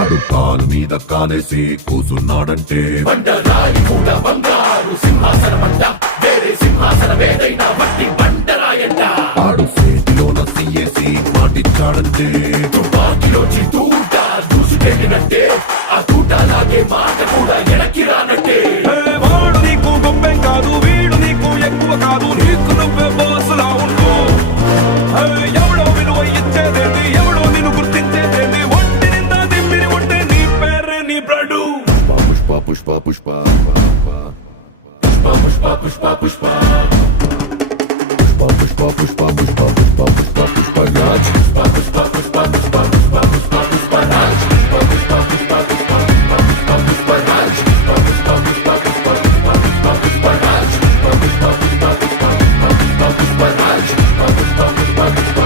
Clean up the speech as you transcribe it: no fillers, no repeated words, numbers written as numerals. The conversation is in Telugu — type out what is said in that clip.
ఆడు కాలు మీద కాలేసి కూసున్నాడంటే బండరాయి కూడా బంగారు సింహాసనమంట వేరే సింహాసనమేదైనా మట్టి బండరాయంట ఆడు చేతిలోన సీయేసి మాటిచ్చాడంటే తుపాకిలోచి తూట దూసుకెళ్ళినట్టే ఆ తూటలాగే మాట కూడా ఎనక్కి రానట్టే వాడు నీకు గొప్పేం కాదు, వీడు నీకు ఎక్కువ కాదు, నీకు నువ్వే బాసులా ఉండు.